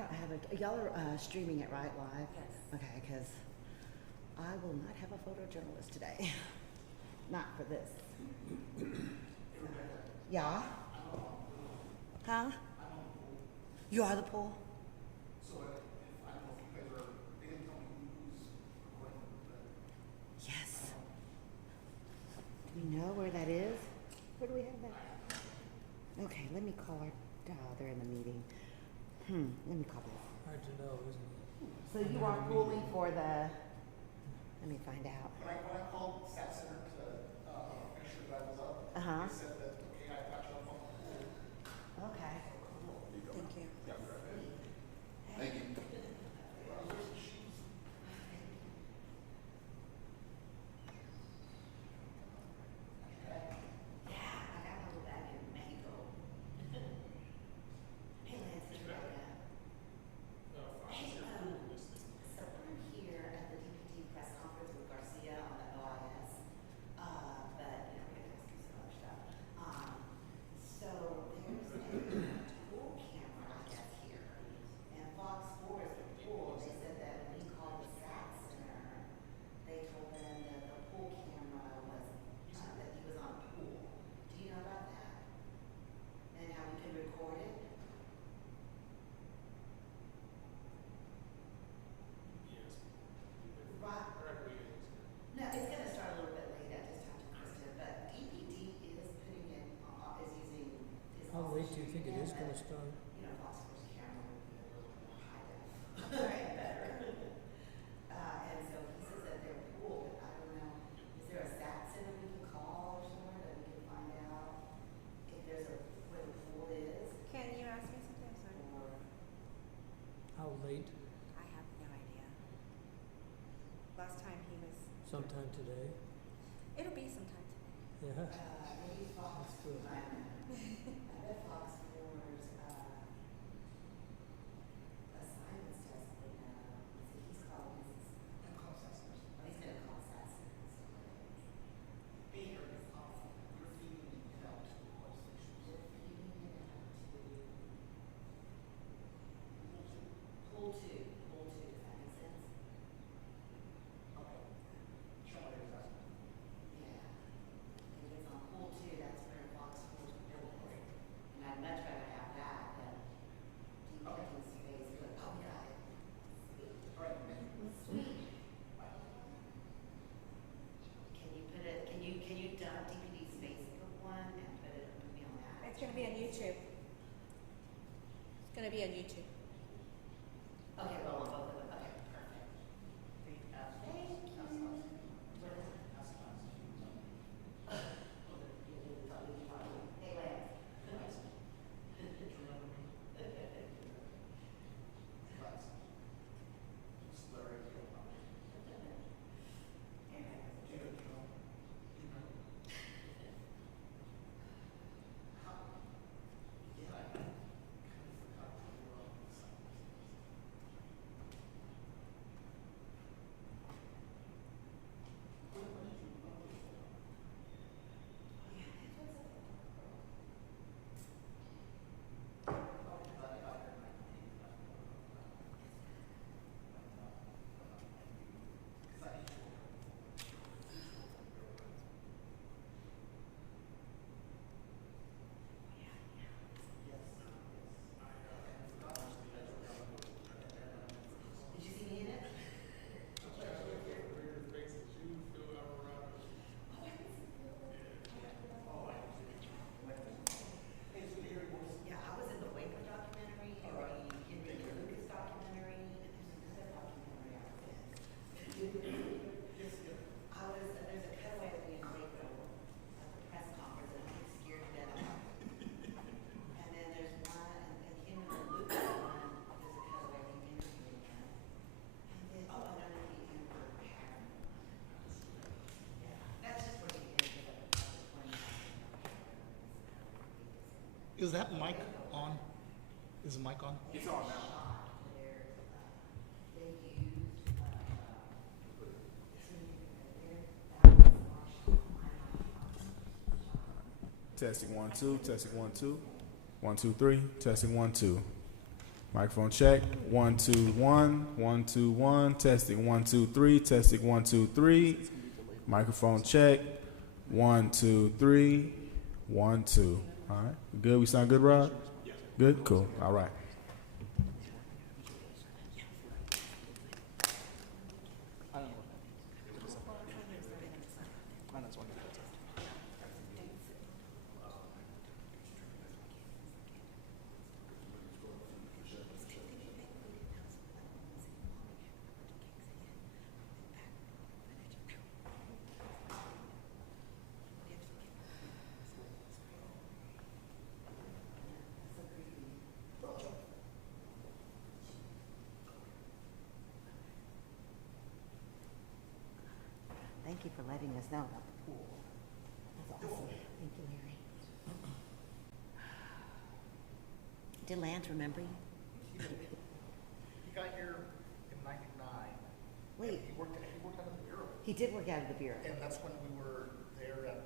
don't have y'all are streaming it right live? Yes. Okay, because I will not have a photojournalist today. Not for this. Yeah? Huh? You are the pool? Yes. Do we know where that is? Where do we have that? Okay, let me call her. They're in the meeting. Let me call this. Hard to know, isn't it? So you are pooling for the, let me find out. When I called Stat Center to make sure that I was up, Uh-huh. they said that, okay, I got you up on the pool. Okay. Thank you. Thank you. How late do you think it is going to start? Can you ask me something? I'm sorry. How late? I have no idea. Last time he was. Sometime today? It'll be sometime today. Yeah. That's good. It's gonna be on YouTube. It's gonna be on YouTube. Okay, roll on both of them. Okay, perfect. Thank you. Hey, Lance. Is that mic on? Is the mic on? It's on now. Testing 1 2, testing 1 2, 1 2 3, testing 1 2. Microphone check. 1, 2, 1. 1, 2, 1. Testing 1, 2, 3. Testing 1, 2, 3. Microphone check. 1, 2, 3. 1, 2. All right. Good. We sound good, Rod? Good. Cool. All right. Thank you for letting us know about the pool. That's awesome. Thank you, Larry. Did Lance remember you? He got here in '99. Wait, He worked out of the bureau. he did work out of the bureau. And that's when we were there at,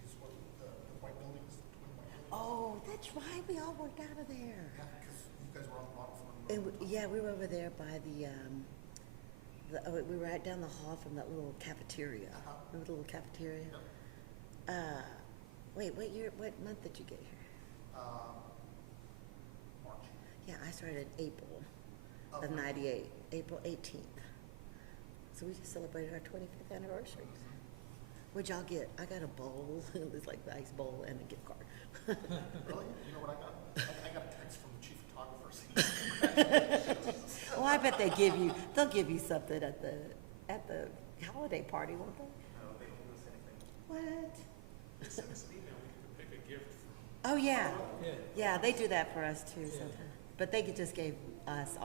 geez, what, the white buildings, the twin white buildings. Oh, that's right. We all worked out of there. Yeah, because you guys were on the bottom floor. And yeah, we were over there by we were right down the hall from that little cafeteria. Remember the little cafeteria? Wait, what month did you get here? March. Yeah, I started in April of '98, April 18th. So we just celebrated our 25th anniversary. What'd y'all get? I got a bowl. It was like the ice bowl and a gift card. Really? You know what I got? I got a text from the chief photographer saying, Well, I bet they'll give you something at the holiday party, won't they? no, they don't give us anything. What? They sent us an email, we could pick a gift from. Oh, yeah. Yeah. Yeah, they do that for us too sometimes. But they just gave us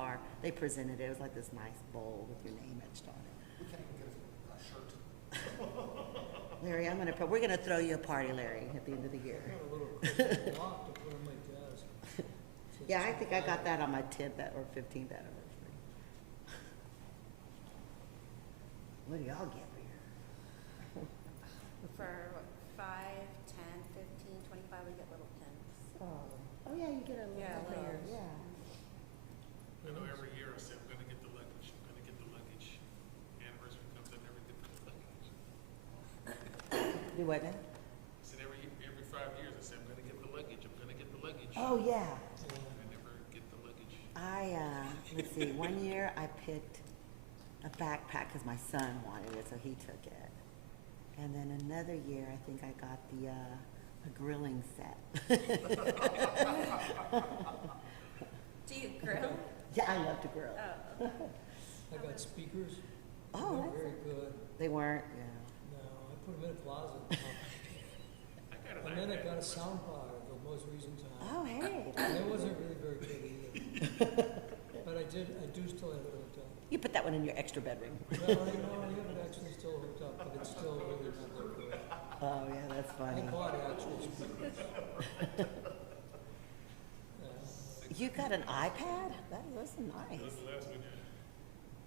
they presented it. It was like this nice bowl with your name etched on it. We can't even get a shirt. Larry, we're gonna throw you a party, Larry, at the end of the year. I have a little Christmas block to put on my desk. Yeah, I think I got that on my 10th or 15th anniversary. What do y'all get for your? For what, 5, 10, 15, 25, we get little pins. Oh yeah, you get a little Yeah, for your, those. yeah. I know every year I say I'm gonna get the luggage, I'm gonna get the luggage. Anniversary comes, I never get the luggage. Do what now? I said every 5 years I say I'm gonna get the luggage, I'm gonna get the luggage. Oh yeah. I never get the luggage. Let's see, one year I picked a backpack because my son wanted it, so he took it. And then another year, I think I got a grilling set. Do you grill? Yeah, I love to grill. Oh. I got speakers. Oh, They're very good. They weren't, yeah. No, I put them in a closet. I got an And then I iPad. got a sound bar at the most recent time. Oh, hey. And it wasn't really very good either. But I do still have it hooked up. You put that one in your extra bedroom. Well, I have it actually still hooked up, but it's still really not that good. Oh, yeah, that's I funny. bought actual speakers. You got an iPad? That's nice. That's the last one, yeah.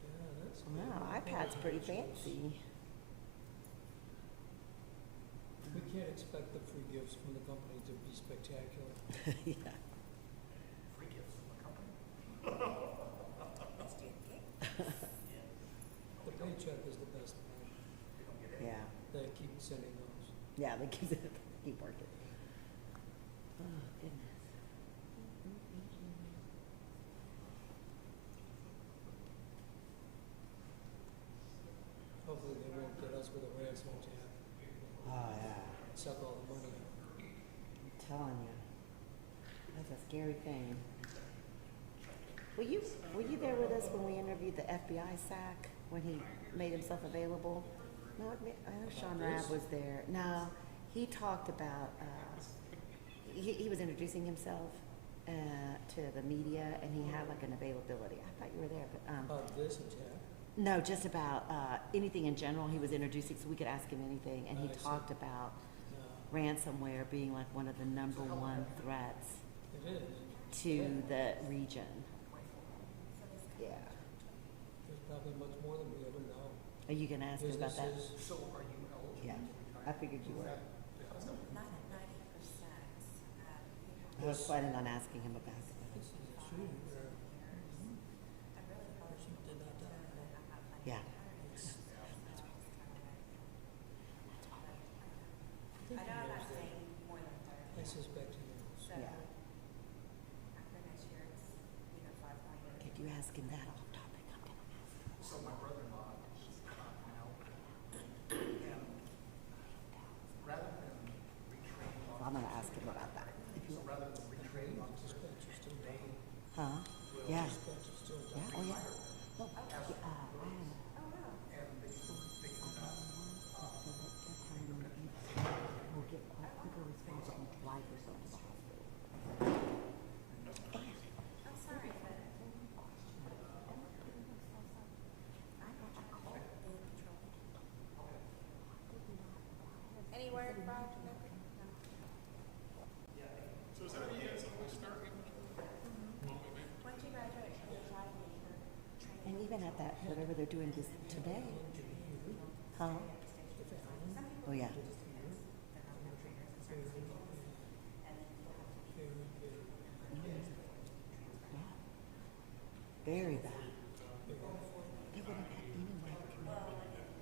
Yeah, that's good. Wow, iPad's pretty fancy. We can't expect the free gifts from the company to be spectacular. Yeah. Free gifts from the company. Let's do the cake. The paycheck is the best part. We don't get any. Yeah. They keep sending those. Yeah, they keep working. Oh, goodness. Hopefully they won't get us with a ransom attack. Oh, yeah. Suck all the money. I'm telling you. That's a scary thing. Were you there with us when we interviewed the FBI SAC, when he made himself available? No, I know Sean Rabb was there. No, he talked about, he was introducing himself to the media, and he had like an availability. I thought you were there, but About this attack? no, just about anything in general. He was introducing, so we could ask him anything, and he I see. talked about No. ransomware being like one of the number one threats It is. to the region. Yeah. There's probably much more than we ever know. Are you gonna ask him about that? Businesses, So are you eligible Yeah, to retire? I figured you were. Not at 90%. I was planning on asking him about it. this is true. ask him that off topic. I'm gonna ask him. So my brother-in-law is now, and rather than retrain So I'm gonna ask him about that. so rather than retrain Dispatcher's still down. Huh? Yeah. Dispatcher's still down. Yeah, oh yeah. No, and they can, we'll get quite quicker response on drive yourself to the hospital. I'm sorry, but any word about no? So is that a yes, I'm gonna start in Once you graduate from the academy, you're training. And even at that, whatever they're doing this today. Huh? Oh yeah. Yeah. Very bad. They wouldn't have any way to communicate.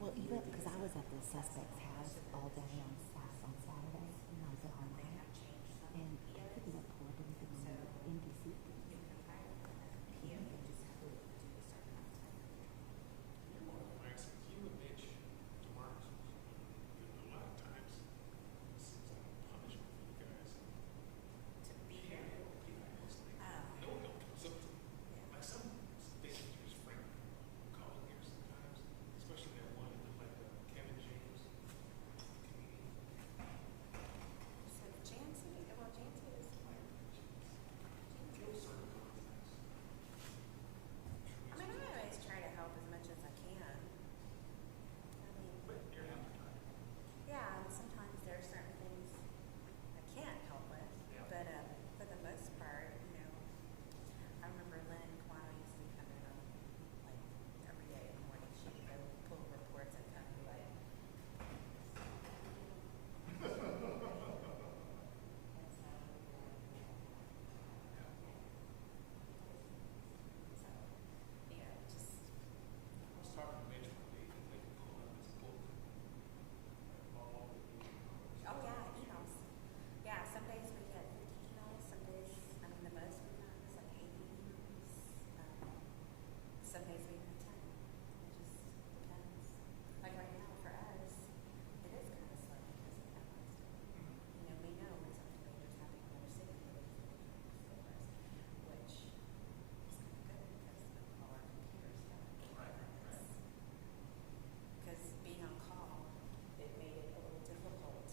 Well, even because I was at the suspect's house all day on Saturday, and I was at home, and they couldn't upload anything on the NBC. like you and Mitch, tomorrow, a lot of times, this is like a punishment for you guys. To be here. No one comes up to, like some stations are just frank calling here sometimes, especially that one, like Kevin James, comedian. So Jancy, well, Jancy is. Joe Serna contacts. I mean, I always try to help as much as I can. I mean, But you're half the time. yeah, and sometimes there are certain things I can't help with, Yeah. but for the most part, you know, I remember Lynn Kawano used to come in on like every day in the morning. She would go pull reports and come and be like. So, you know, just. I was talking to Mitch one day, he's like pulling up his book. All the Oh yeah, emails. Yeah, some days we get 50 emails. Some days, I mean, the most we've gotten is like 80 emails. Some days we have 10. It just depends. Like right now for us, it is kind of slow because of that last time. You know, we know when something major is happening in another city, but it's for us, which is kind of good because all our computers have because being on call, it made it a little difficult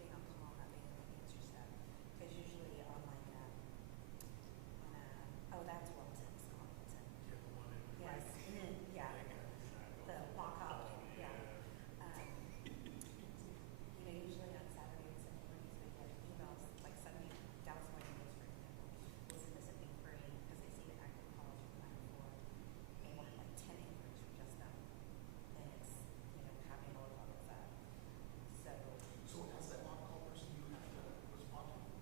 being on call, not being able to answer stuff. Because usually on like oh, that's Wilton, Wilton. Yes, yeah, the walk-up, yeah. You know, usually on Saturdays and mornings we get emails, like Sunday, Dallas Morning News, for example, will send us an inquiry because they see the active calls from the night before. And we'll have like 10 inquiries for just them. And it's, you know, having to look all this up. So, so as that on-call person, you have to respond to.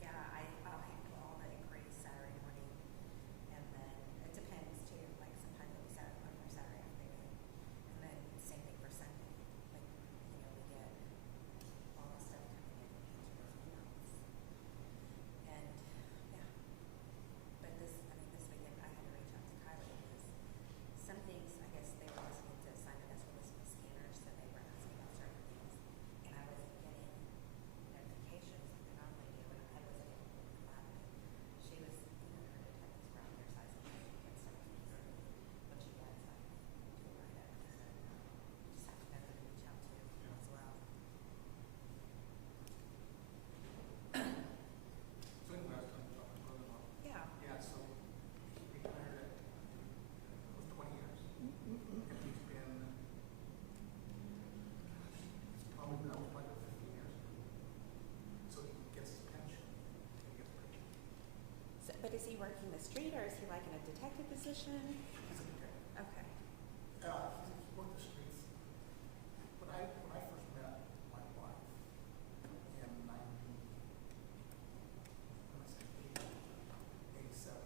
yeah, I'll handle all the inquiries Saturday morning. And then it depends too, like sometimes it'll be Saturday morning or Saturday afternoon. And then same thing for Sunday. Like, you know, we get all the stuff coming in and answer those emails. And yeah. But this weekend I had to reach out to Kylie because some things, I guess they were listening to Simon as we're listening to scanners, so they were asking about certain things. And I wasn't getting notifications like I normally do, and I wasn't able to look them up. She was, you know, her detectives were out there, so I said, "Hey, you get stuff easily." When she gets, I do it right up. So just have to know who to reach out to as well. So anyway, I was talking to my brother-in-law. Yeah. Yeah, so he retired at, it was 20 years. And he's been, it's probably, that was like 15 years. So he gets his pension, and he gets pension. So, but is he working the street or is he like in a detective position? He's a detective. Okay. He worked the streets. When I first met my wife in 87,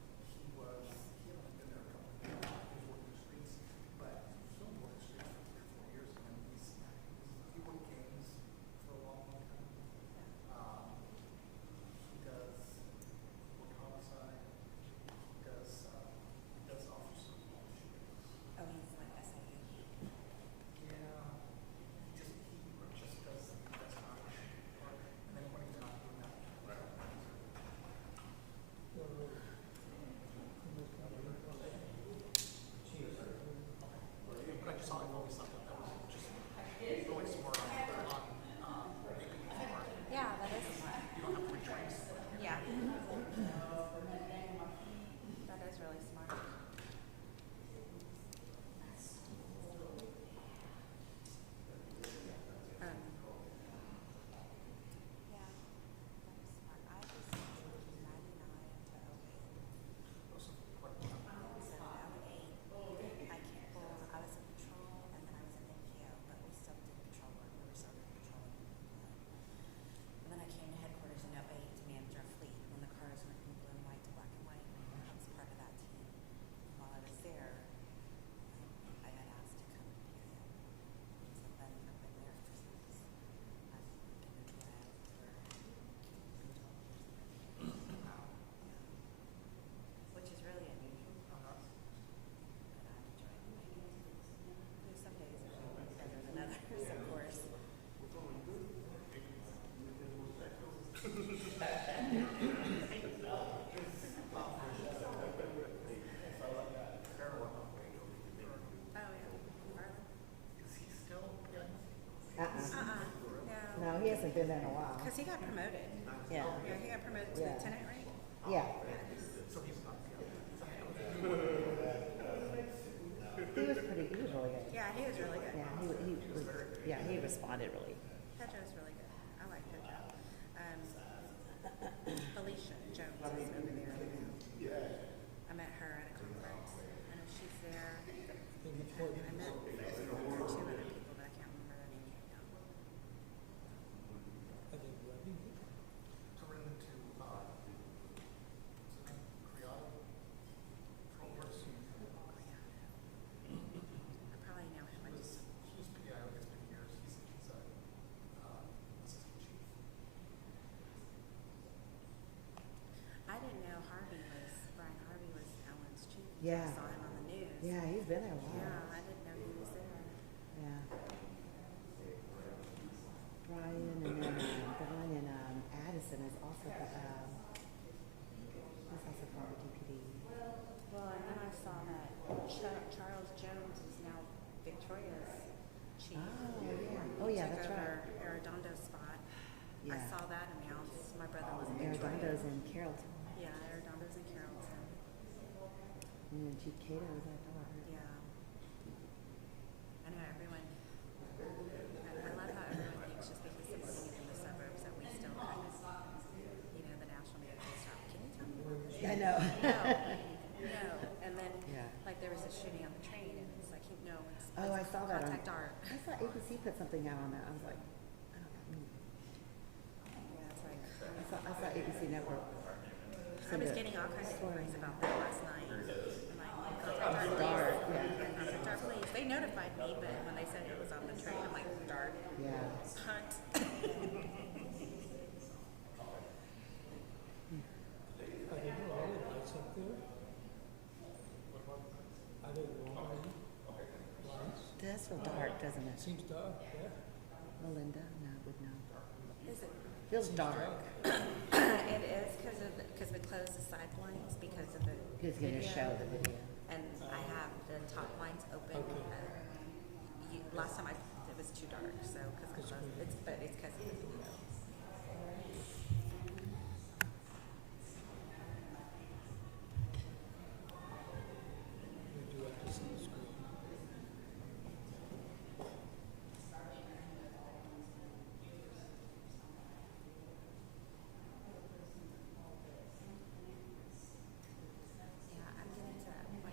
he hadn't been there a couple of years. He was working the streets, but he still worked the streets for 3 or 4 years, and he worked gangs for a long, long time. So Oh, yeah. Harlan? Is he still young? No. No, he hasn't been there in a while. Because he got promoted. Yeah, Yeah, he got promoted to Yeah. lieutenant, right? yeah. So he's not young. He was really good. Yeah, he was really good. He responded really. Pedro's really good. I like Pedro. Felicia Jones is over there right now. I met her at a conference. I know she's there. In the I port. met two other people, but I can't remember their name right now. I think Robbie. To run into, Criado, Troll Horse. I probably know him. I just He's PI, it's been years. He's a, assistant chief. I didn't know Brian Harvey was Ellen's chief. Yeah. I saw him on the news. Yeah, he's been there a while. Yeah, I didn't know he was there. Yeah. Brian and Addison is also he's also from the DPD. Well, and then I saw that Charles Jones is now Victoria's chief. Oh yeah, Took that's over right. Arredondo's spot. I Yeah. saw that announced. My brother was in Victoria. Arredondo's in Carrollton. Yeah, Arredondo's in Carrollton. And Chief Cato is our daughter. Yeah. I know everyone. I love how everyone thinks just because somebody is in the suburbs that we still kind of, the national media can stop. Can you tell me what this is? I know. No. And then, Yeah. like, there was a shooting on the train, and it's like, no, it's Oh, I saw that on- contact art. I saw ABC put something out on that. I was like, Yeah, it's like. I saw ABC Network. I was getting all kinds of inquiries about that last night. I'm like, contact art, please. Yeah. Contact art, please. They notified me, but when they said it was on the train, I'm like, dark. Yeah. Hunt. Are they doing all the lights up there? Are they long lights? That's so dark, doesn't it? Seems dark, yeah. Melinda, no, would know. Is it? Feels dark. It is because we closed the side blinds because of the He's gonna video. show the video. And I have the top blinds open. Okay. Last time it was too dark, so because it's because of the video. We do have to see the screen. Yeah, I'm getting to that point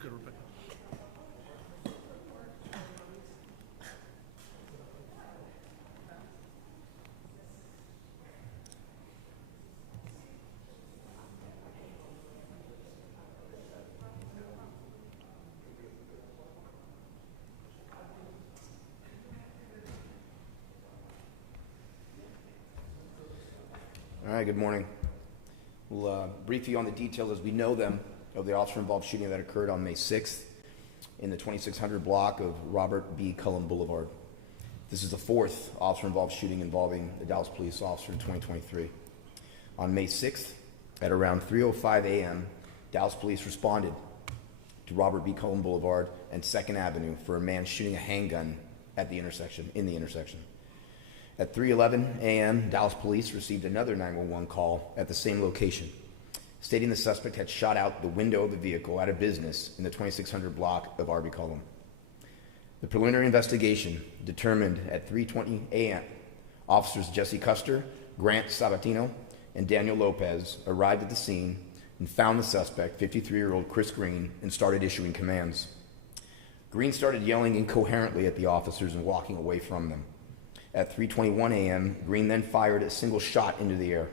good, Rebecca. All right, good morning. We'll brief you on the details as we know them of the officer-involved shooting that occurred on May 6th in the 2600 block of Robert B. Cullum Boulevard. This is the fourth officer-involved shooting involving the Dallas police officer in 2023. On May 6th, at around 3:05 a.m., Dallas police responded to Robert B. Cullum Boulevard and 2nd Avenue for a man shooting a handgun at the intersection, At 3:11 a.m., Dallas police received another 911 call at the same location, stating the suspect had shot out the window of the vehicle at a business in the 2600 block of R.B. Cullum. The preliminary investigation determined at 3:20 a.m., officers Jesse Custer, Grant Sabatino, and Daniel Lopez arrived at the scene and found the suspect, 53-year-old Chris Green, and started issuing commands. Green started yelling incoherently at the officers and walking away from them. At 3:21 a.m., Green then fired a single shot into the air.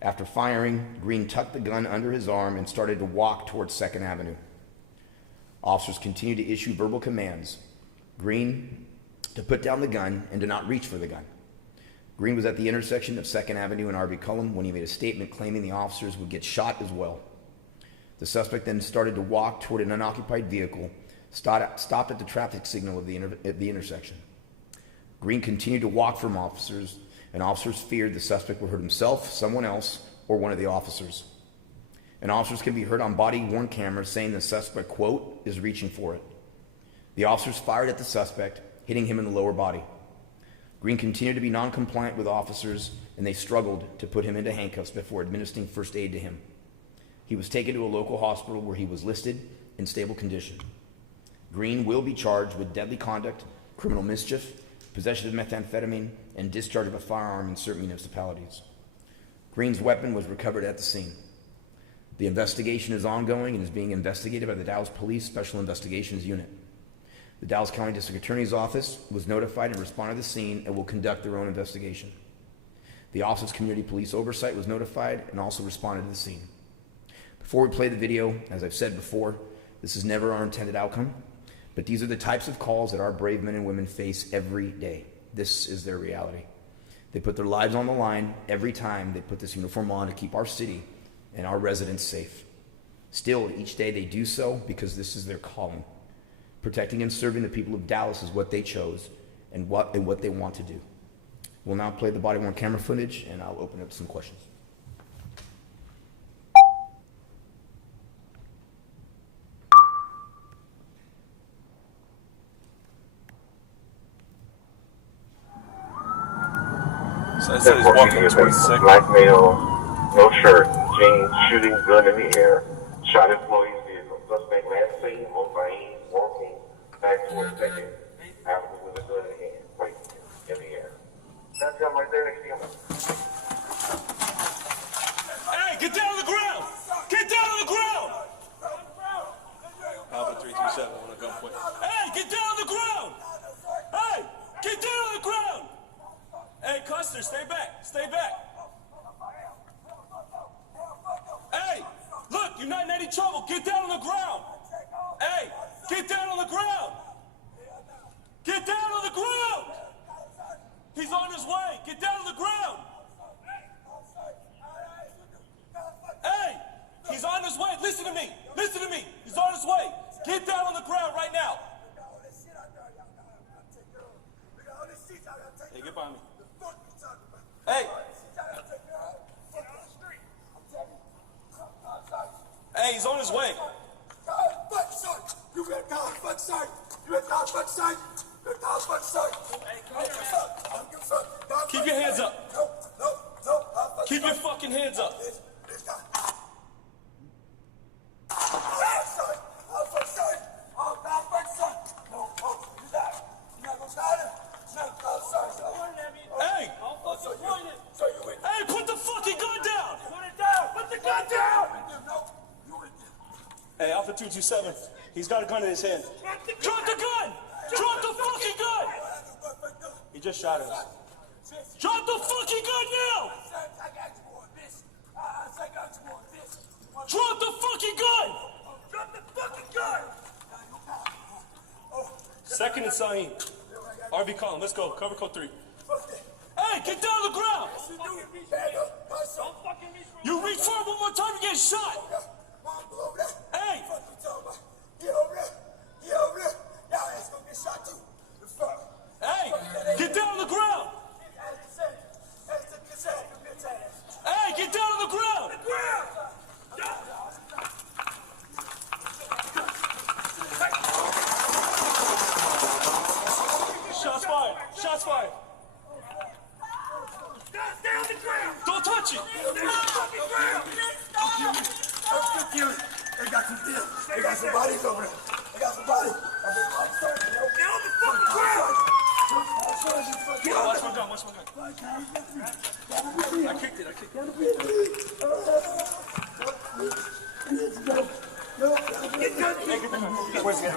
After firing, Green tucked the gun under his arm and started to walk towards 2nd Avenue. Officers continued to issue verbal commands. Green to put down the gun and to not reach for the gun. Green was at the intersection of 2nd Avenue and R.B. Cullum when he made a statement claiming the officers would get shot as well. The suspect then started to walk toward an unoccupied vehicle, stopped at the traffic signal of the intersection. Green continued to walk from officers, and officers feared the suspect would hurt himself, someone else, or one of the officers. And officers can be heard on body-worn cameras saying the suspect, quote, is reaching for it. The officers fired at the suspect, hitting him in the lower body. Green continued to be non-compliant with officers, and they struggled to put him into handcuffs before administering first aid to him. He was taken to a local hospital where he was listed in stable condition. Green will be charged with deadly conduct, criminal mischief, possession of methamphetamine, and discharge of a firearm in certain municipalities. Green's weapon was recovered at the scene. The investigation is ongoing and is being investigated by the Dallas Police Special Investigations Unit. The Dallas County District Attorney's Office was notified and responded to the scene and will conduct their own investigation. The Office of Community Police Oversight was notified and also responded to the scene. Before we play the video, as I've said before, this is never our intended outcome. But these are the types of calls that our brave men and women face every day. This is their reality. They put their lives on the line every time they put this uniform on to keep our city and our residents safe. Still, each day they do so because this is their calling. Protecting and serving the people of Dallas is what they chose and what they want to do. We'll now play the body-worn camera footage, and I'll open up some questions. So I said he's walking towards 2nd. Black male, no shirt, jeans, shooting gun in the air, shot employee's vehicle. Suspect last seen on Scyene walking back towards 2nd Avenue with a gun in hand, placed in the air. That's him right there next to him. Hey, get down on the ground! Get down on the ground! Alpha 327 on a gunpoint. Hey, get down on the ground! Hey, get down on the ground! Hey, Custer, stay back. Stay back. Hey, look, you're not in any trouble. Get down on the ground. Hey, get down on the ground. Get down on the ground. He's on his way. Get down on the ground. Hey, he's on his way. Listen to me. Listen to me. He's on his way. Get down on the ground right now. Hey, get by me. Hey! Hey, he's on his way. Keep your hands up. Keep your fucking hands up. Hey! Hey, put the fucking gun down! Put it down! Put the gun down! Hey, Alpha 227. He's got a gun in his hand. Drop the gun! Drop the fucking gun! He just shot us. Drop the fucking gun now! Drop the fucking gun! Drop the fucking gun! Second and Scyene. RV Cullum, let's go. Cover code 3. Hey, get down on the ground! You reach for it one more time, you get shot! Hey! Hey! Get down on the ground! Hey, get down on the ground! Shots fired! Shots fired! Stay on the ground! Don't touch it! Stay on the fucking ground! They got some deals. They got some bodies over there. They got some bodies. Get on the fucking ground! Watch my gun, watch my gun. I kicked it, I kicked it. Hey, get the gun. Where's the gun?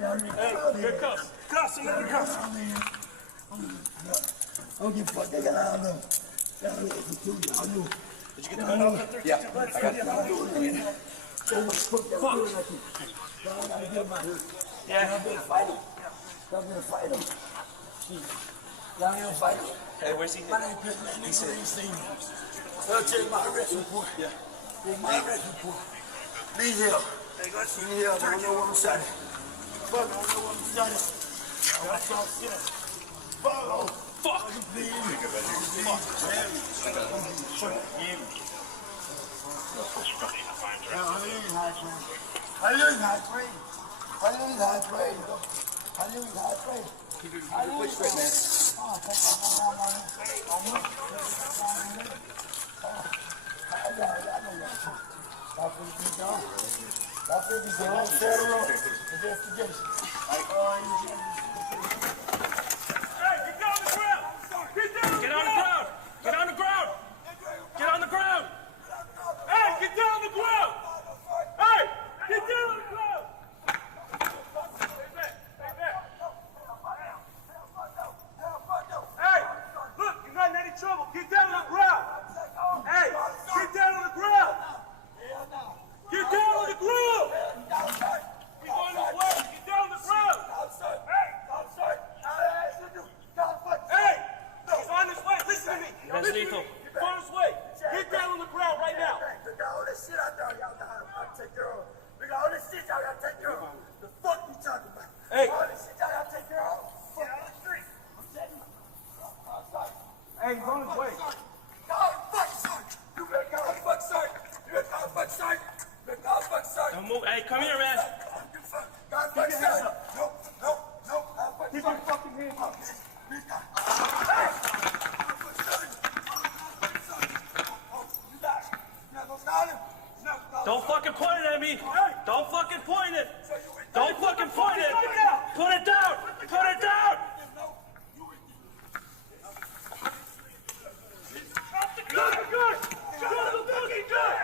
Hey, get cuffs. Cuffs, another cuffs. I don't give a fuck. They got out of them. Did you get the gun off? Yeah, I got it. Yeah. I'm gonna fight him. I'm gonna fight him. I'm gonna fight him. Hey, where's he hit? My name is He said he's seen him. I'll take my arrest report. Yeah. Take my arrest report. Lee Hill. Lee Hill. I don't know what I'm shot at. Fuck, I don't know what I'm shot at. That's all shit. Fuck. Fuck! Get on the ground! Get on the ground! Get on the ground! Hey, get down on the ground! Hey, get down on the ground! Hey, look, you're not in any trouble. Get down on the ground! Hey, get down on the ground! Get down on the ground! He's on his way. Get down on the ground! Hey! He's on his way. Listen to me. That's lethal. He's on his way. Get down on the ground right now. We got all this shit out there, y'all know how to take care of. We got all this shit y'all gotta take care of. The fuck you talking about? Hey. All this shit y'all gotta take care of. Fuck on the street. I'm telling you. Hey, he's on his way. God, fuck, son. You better call the fuck, son. You better call the fuck, son. You better call the fuck, son. Don't move. Hey, come here, man. God, fuck, son. No. God, fuck, Keep son. your fucking hands up. Don't fucking point it at me. Don't fucking point it. Don't fucking point it. Put it down. Put it down. Drop the gun. Drop the fucking gun.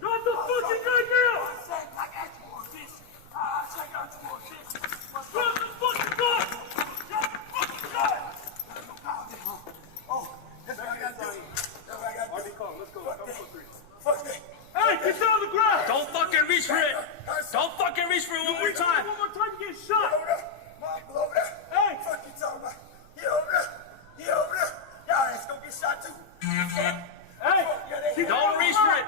Drop the fucking gun now. Drop the fucking gun. Hey, get down on the ground! Don't fucking reach for it! Don't fucking reach for it one more time! One more time, you get shot! Hey! Fuck you talking about? He over there. Y'all ass gonna get shot too. Hey! Don't reach for it!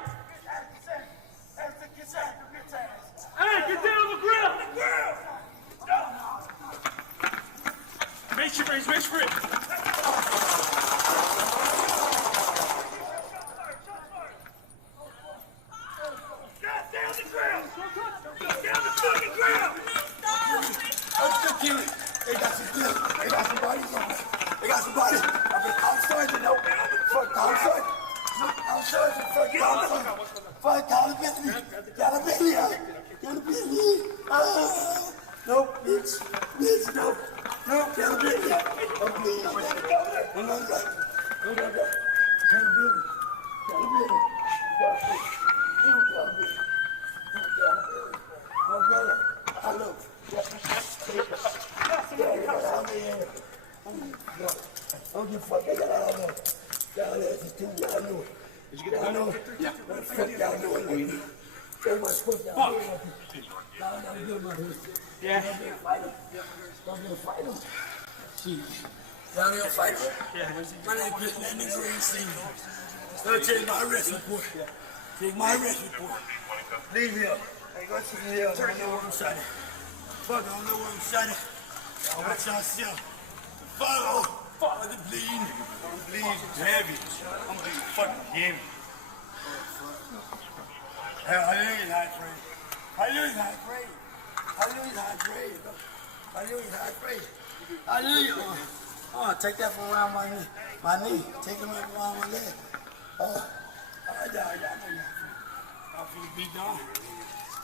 Hey, get down on the ground! Reach for it, reach for it! They got some deals. They got some bodies on there. They got some bodies. I've been outside, you know. Fuck outside. Outside. Fuck outside. Fuck out of business. Got a busy. No, bitch. Bitch, no. No, tell the baby. I'm bleeding. No, no, no. No, no, no. Tell the baby. Tell the baby. Tell the baby. You tell the baby. You tell the baby. My brother, I love you. Don't you fucking get out of there. Y'all asses too, y'all know it. Did you get the gun? Yeah. Fuck y'all know it. Take my foot down. Y'all not good about this. Yeah. Y'all gonna fight him? Y'all gonna fight him? Y'all gonna fight him? Yeah. My name is that nigga ain't seen me. Let me take my arrest report. Take my arrest report. Leave here. Hey, go to the hill. I don't know where I'm shot at. Fuck, I don't know where I'm shot at. Y'all watch yourself. Fuck. I'm bleeding. I'm bleeding heavy. I'm bleeding fucking heavy. Hallelujah, high praise. Hallelujah, high praise. Hallelujah, high praise. Hallelujah, high praise. Hallelujah. Oh, take that from around my knee. My knee. Take it around my leg. Y'all know y'all finna be done.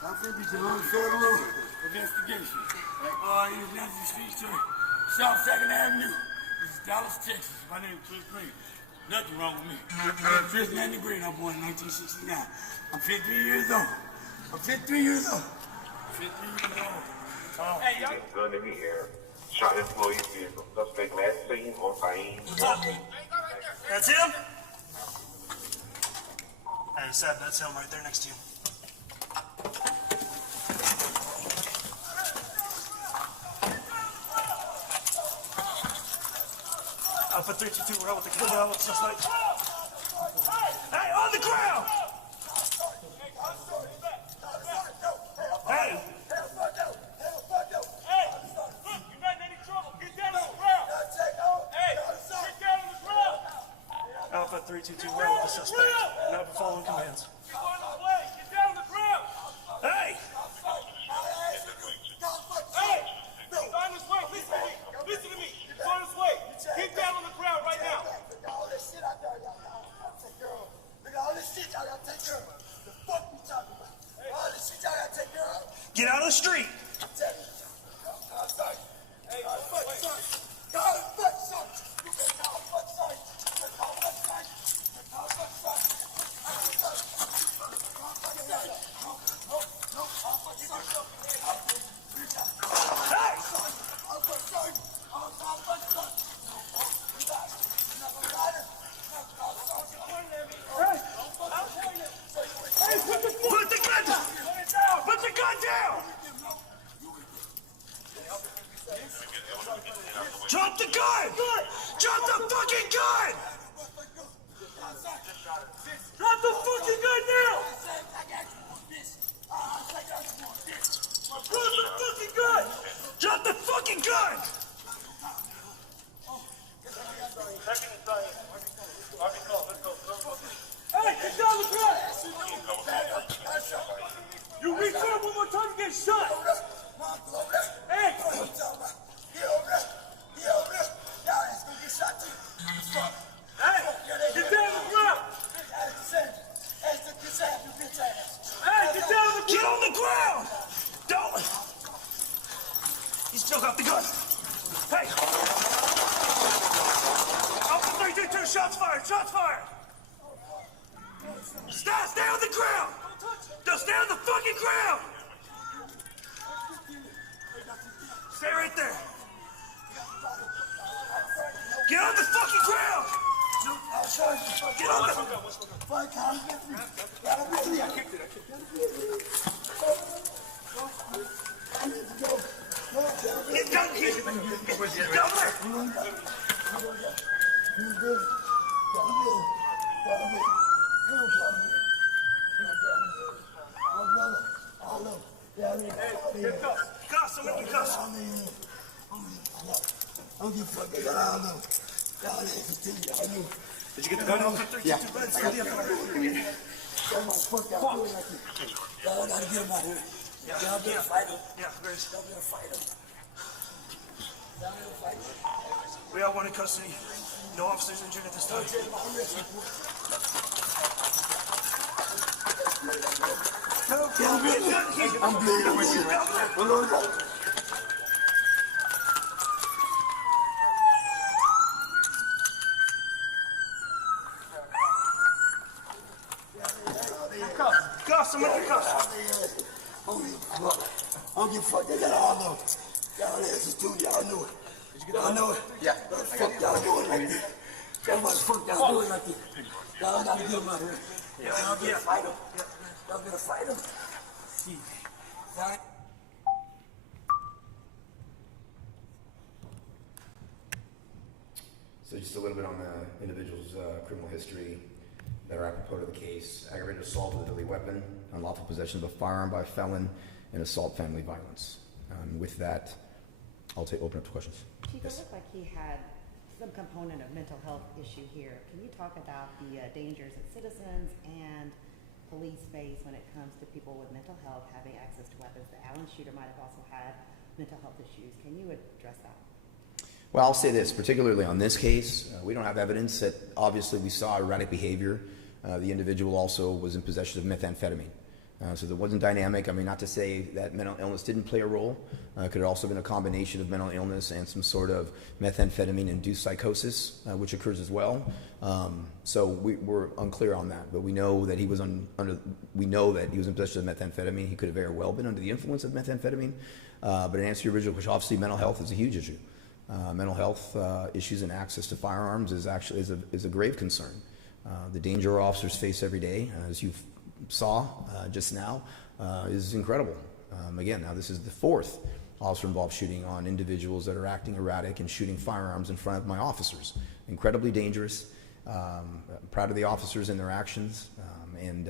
Y'all finna be done. Federal investigation. You left the streets to South 2nd Avenue. This is Dallas, Texas. My name is Chris Green. Nothing wrong with me. I'm Chris Nanny Green. I'm born in 1969. I'm 53 years old. I'm 53 years old. 53 years old. Hey, y'all. Gun in the air. Shot employee's vehicle. Suspect last seen on Scyene Road. That's him? Hey, Seb, that's him right there next to you. Alpha 322, we're out with the gun. What's this like? Hey, on the ground! Hey! Hey, look, you're not in any trouble. Get down on the ground. Hey, get down on the ground. Alpha 322, we're out with the suspect. Now we're following commands. He's on his way. Get down on the ground. Hey! Hey! He's on his way. Listen to me. Listen to me. He's on his way. Get down on the ground right now. Look at all this shit out there, y'all gotta take care of. Look at all this shit y'all gotta take care of. The fuck you talking about? All this shit y'all gotta take care of. Get out of the street. Tell me. God, sorry. Hey, God, fuck, sorry. God, fuck, sorry. You can call fuck, sorry. You can call fuck, sorry. You can call fuck, sorry. Put the gun down! Put the gun down! Drop the gun! Drop the fucking gun! Drop the fucking gun now! Drop the fucking gun! Drop the fucking gun! Hey, get down the ground! You reach out one more time, you get shot! Hey! Hey! Get down the ground! Hey, get down the ground! Get on the ground! Don't! He still got the gun. Hey! Alpha 322, shots fired! Shots fired! Stay on the ground! No, stay on the fucking ground! Stay right there. Get on the fucking ground! Get on the... Get down here! Get down there! Cuss, I'm gonna be cuss. Don't give a fuck, I don't know. Y'all know. Did you get the gun off? Yeah. Y'all gotta get him out of here. Y'all better fight him. Yeah, Grace. Y'all better fight him. We have one in custody. No officers injured at this time. I'm bleeding. cuffs him, in the cuffs. I don't give a fuck. They got all know. Y'all answers too. Y'all know it. Y'all know it. Yeah. Fuck y'all doing like this. That's what the fuck y'all doing like this. Y'all gotta get him out here. Y'all better fight him. Y'all better fight him. Y'all- So just a little bit on the individual's criminal history that are apropos to the case. Aggravated assault with a deadly weapon, unlawful possession of a firearm by a felon, and assault family violence. With that, I'll open up to questions. Chief, Yes. it looked like he had some component of mental health issue here. Can you talk about the dangers that citizens and police face when it comes to people with mental health having access to weapons? The Allen shooter might have also had mental health issues. Can you address that? Well, I'll say this, particularly on this case, we don't have evidence that obviously we saw erratic behavior. The individual also was in possession of methamphetamine. So there wasn't dynamic. I mean, not to say that mental illness didn't play a role. Could have also been a combination of mental illness and some sort of methamphetamine-induced psychosis, which occurs as well. So we're unclear on that, but we know that he was we know that he was in possession of methamphetamine. He could have very well been under the influence of methamphetamine. But in answer to your original question, obviously mental health is a huge issue. Mental health issues and access to firearms is actually is a grave concern. The danger our officers face every day, as you saw just now, is incredible. Again, now this is the fourth officer-involved shooting on individuals that are acting erratic and shooting firearms in front of my officers. Incredibly dangerous. Proud of the officers and their actions. And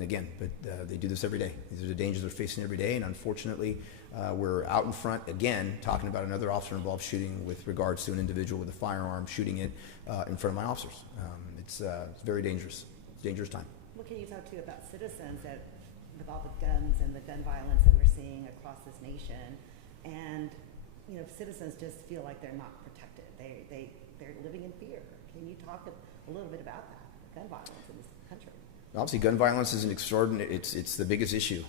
again, but they do this every day. These are the dangers they're facing every day, and unfortunately, we're out in front again talking about another officer-involved shooting with regards to an individual with a firearm shooting it in front of my officers. It's very dangerous time. What can you talk to about citizens that, with all the guns and the gun violence that we're seeing across this nation, and citizens just feel like they're not protected. They're living in fear. Can you talk a little bit about that, gun violence in this country? Obviously, gun violence is an extraordinary. It's the biggest issue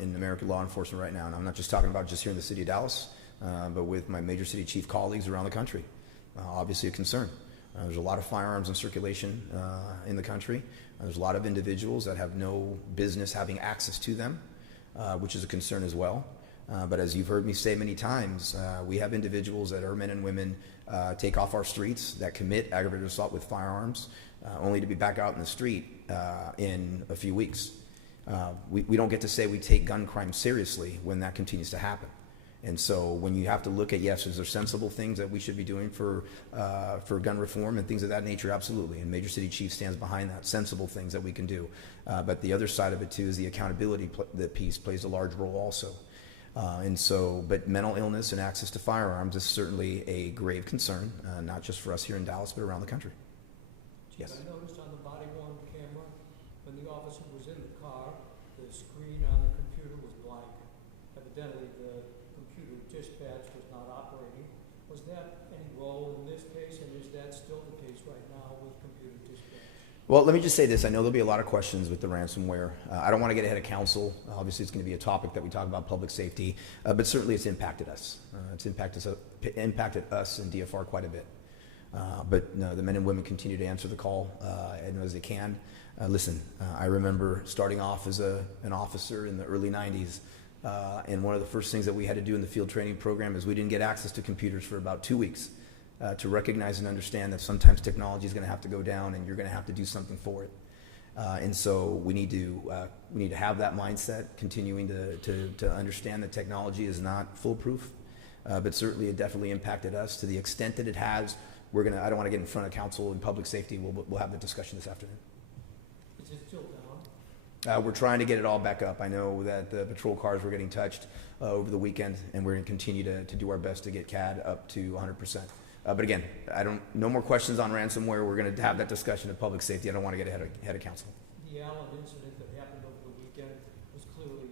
in American law enforcement right now, and I'm not just talking about just here in the city of Dallas, but with my major city chief colleagues around the country. Obviously, a concern. There's a lot of firearms in circulation in the country. There's a lot of individuals that have no business having access to them, which is a concern as well. But as you've heard me say many times, we have individuals that are men and women take off our streets that commit aggravated assault with firearms, only to be back out in the street in a few weeks. We don't get to say we take gun crime seriously when that continues to happen. And so when you have to look at, yes, is there sensible things that we should be doing for gun reform and things of that nature? Absolutely. And Major City Chief stands behind that, sensible things that we can do. But the other side of it, too, is the accountability piece plays a large role also. But mental illness and access to firearms is certainly a grave concern, not just for us here in Dallas, but around the country. Yes. I noticed on the body-worn camera, when the officer was in the car, the screen on the computer was blank. Evidently, the computer dispatch was not operating. Was that any role in this case, and is that still the case right now with computer dispatch? Well, let me just say this. I know there'll be a lot of questions with the ransomware. I don't want to get ahead of council. Obviously, it's going to be a topic that we talk about, public safety, but certainly it's impacted us. It's impacted us in DFR quite a bit. But no, the men and women continue to answer the call as they can. Listen, I remember starting off as an officer in the early 90s, and one of the first things that we had to do in the field training program is we didn't get access to computers for about 2 weeks. To recognize and understand that sometimes technology is going to have to go down and you're going to have to do something for it. And so we need to have that mindset, continuing to understand that technology is not foolproof, but certainly it definitely impacted us to the extent that it has. I don't want to get in front of council and public safety. We'll have the discussion this afternoon. Is it still down? We're trying to get it all back up. I know that the patrol cars were getting touched over the weekend, and we're going to continue to do our best to get CAD up to 100%. But again, no more questions on ransomware. We're going to have that discussion of public safety. I don't want to get ahead of council. The Allen incident that happened over the weekend was clearly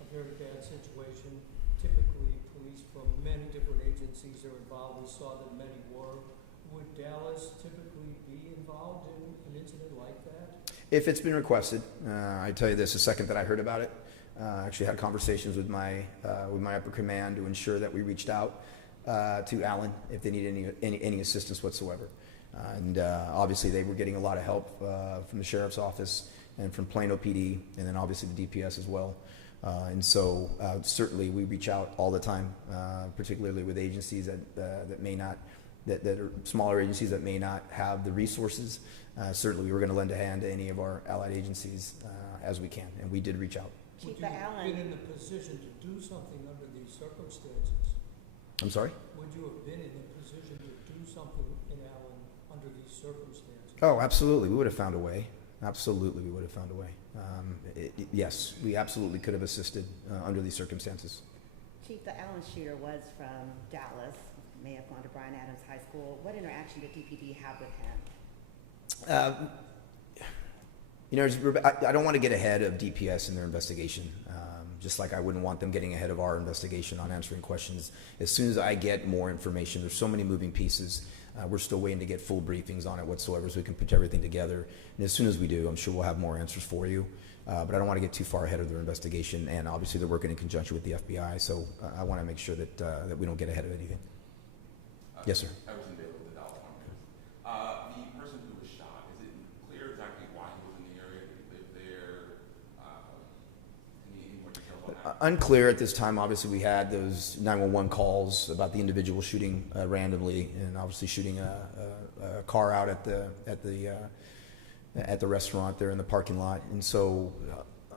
a very bad situation. Typically, police from many different agencies are involved. We saw that many were. Would Dallas typically be involved in an incident like that? If it's been requested, I tell you this, the second that I heard about it, I actually had conversations with my upper command to ensure that we reached out to Allen if they need any assistance whatsoever. And obviously they were getting a lot of help from the sheriff's office and from Plano PD, and then obviously the DPS as well. And so certainly we reach out all the time, particularly with agencies that may not, that are smaller agencies that may not have the resources. Certainly we're going to lend a hand to any of our allied agencies as we can, and we did reach out. Would Chief you have Allen. been in a position to do something under these circumstances? I'm sorry? Would you have been in a position to do something in Allen under these circumstances? Oh, absolutely. We would have found a way. Absolutely, we would have found a way. Yes, we absolutely could have assisted under these circumstances. Chief, the Allen shooter was from Dallas, may have gone to Bryan Adams High School. What interaction did DPD have with him? You know, I don't want to get ahead of DPS in their investigation, just like I wouldn't want them getting ahead of our investigation on answering questions. As soon as I get more information, there's so many moving pieces. We're still waiting to get full briefings on it whatsoever so we can put everything together. And as soon as we do, I'm sure we'll have more answers for you. But I don't want to get too far ahead of their investigation. And obviously they're working in conjunction with the FBI, so I want to make sure that, that we don't get ahead of anything. Yes, sir. I was in Baylor with the Dallas Morning. The person who was shot, is it clear exactly why he was in the area? Did he live there? Any more details on that? Unclear at this time. Obviously, we had those 911 calls about the individual shooting randomly, and obviously shooting a car out at the restaurant there in the parking lot. And so,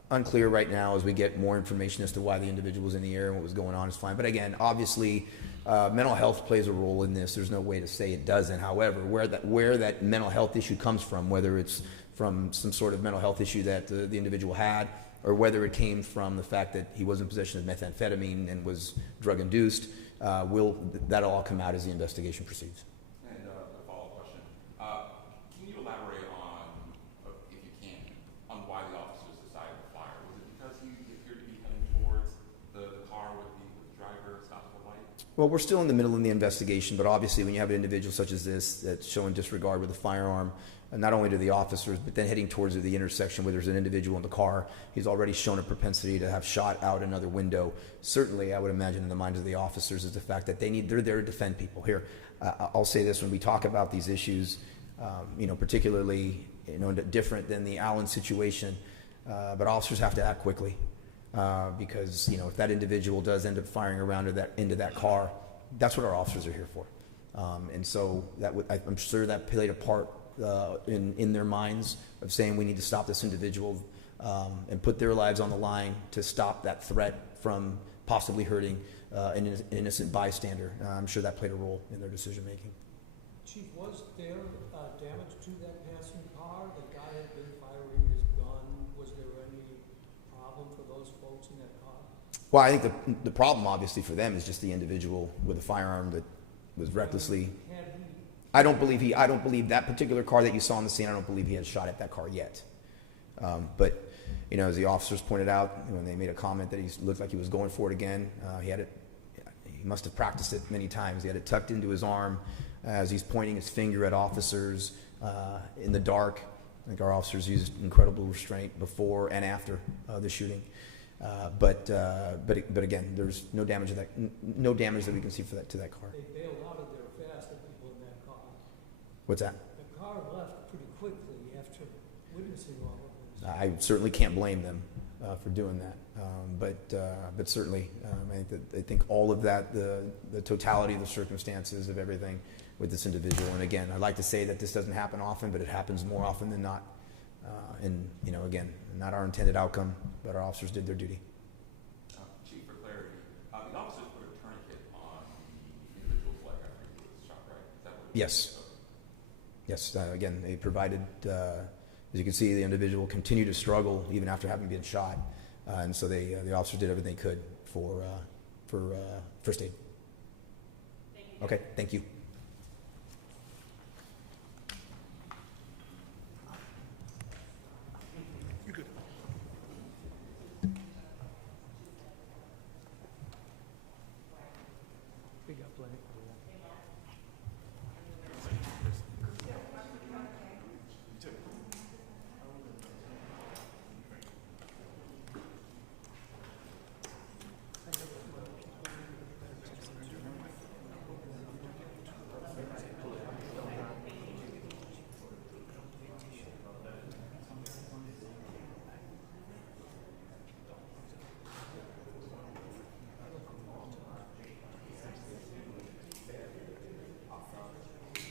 unclear right now. As we get more information as to why the individual was in the area and what was going on, is fine. But again, obviously, mental health plays a role in this. There's no way to say it doesn't. However, where that mental health issue comes from, whether it's from some sort of mental health issue that the individual had, or whether it came from the fact that he was in possession of methamphetamine and was drug-induced, that'll all come out as the investigation proceeds. And a follow-up question. Can you elaborate on, if you can, on why the officers decided to fire? Was it because he appeared to be heading towards the car with the driver stopped at the light? Well, we're still in the middle of the investigation, but obviously when you have an individual such as this that's showing disregard with a firearm, not only to the officers, but then heading towards the intersection where there's an individual in the car, he's already shown a propensity to have shot out another window. Certainly, I would imagine in the minds of the officers is the fact that they're there to defend people. Here, I'll say this: when we talk about these issues, particularly, different than the Allen situation, but officers have to act quickly because if that individual does end up firing around into that car, that's what our officers are here for, and so I'm sure that played a part. In their minds of saying we need to stop this individual and put their lives on the line to stop that threat from possibly hurting an innocent bystander. I'm sure that played a role in their decision making. Chief, was there damage to that passing car? The guy had been firing his gun. Was there any problem for those folks in that car? Well, I think the problem obviously for them is just the individual with a firearm that was recklessly. I don't believe that particular car that you saw on the scene, I don't believe he had shot at that car yet. But, as the officers pointed out, when they made a comment that he looked like he was going for it again, he must have practiced it many times. He had it tucked into his arm as he's pointing his finger at officers in the dark. I think our officers used incredible restraint before and after the shooting. But again, there's no damage that we can see to that car. They bailed out of there fast, the people in that car. What's that? The car left pretty quickly after witnessing all of this. I certainly can't blame them for doing that, but certainly I think all of that, the totality of the circumstances of everything with this individual, and again, I'd like to say that this doesn't happen often, but it happens more often than not, and again, not our intended outcome, but our officers did their duty. Chief, for clarity, the officers put a tourniquet on the individual's leg after he was shot, right? Is that what it Yes. Yes, again, they provided, as you can see, the individual continued to struggle even after having been shot. And so the officers did everything they could for first aid. Thank you. Okay, thank you. We got plenty.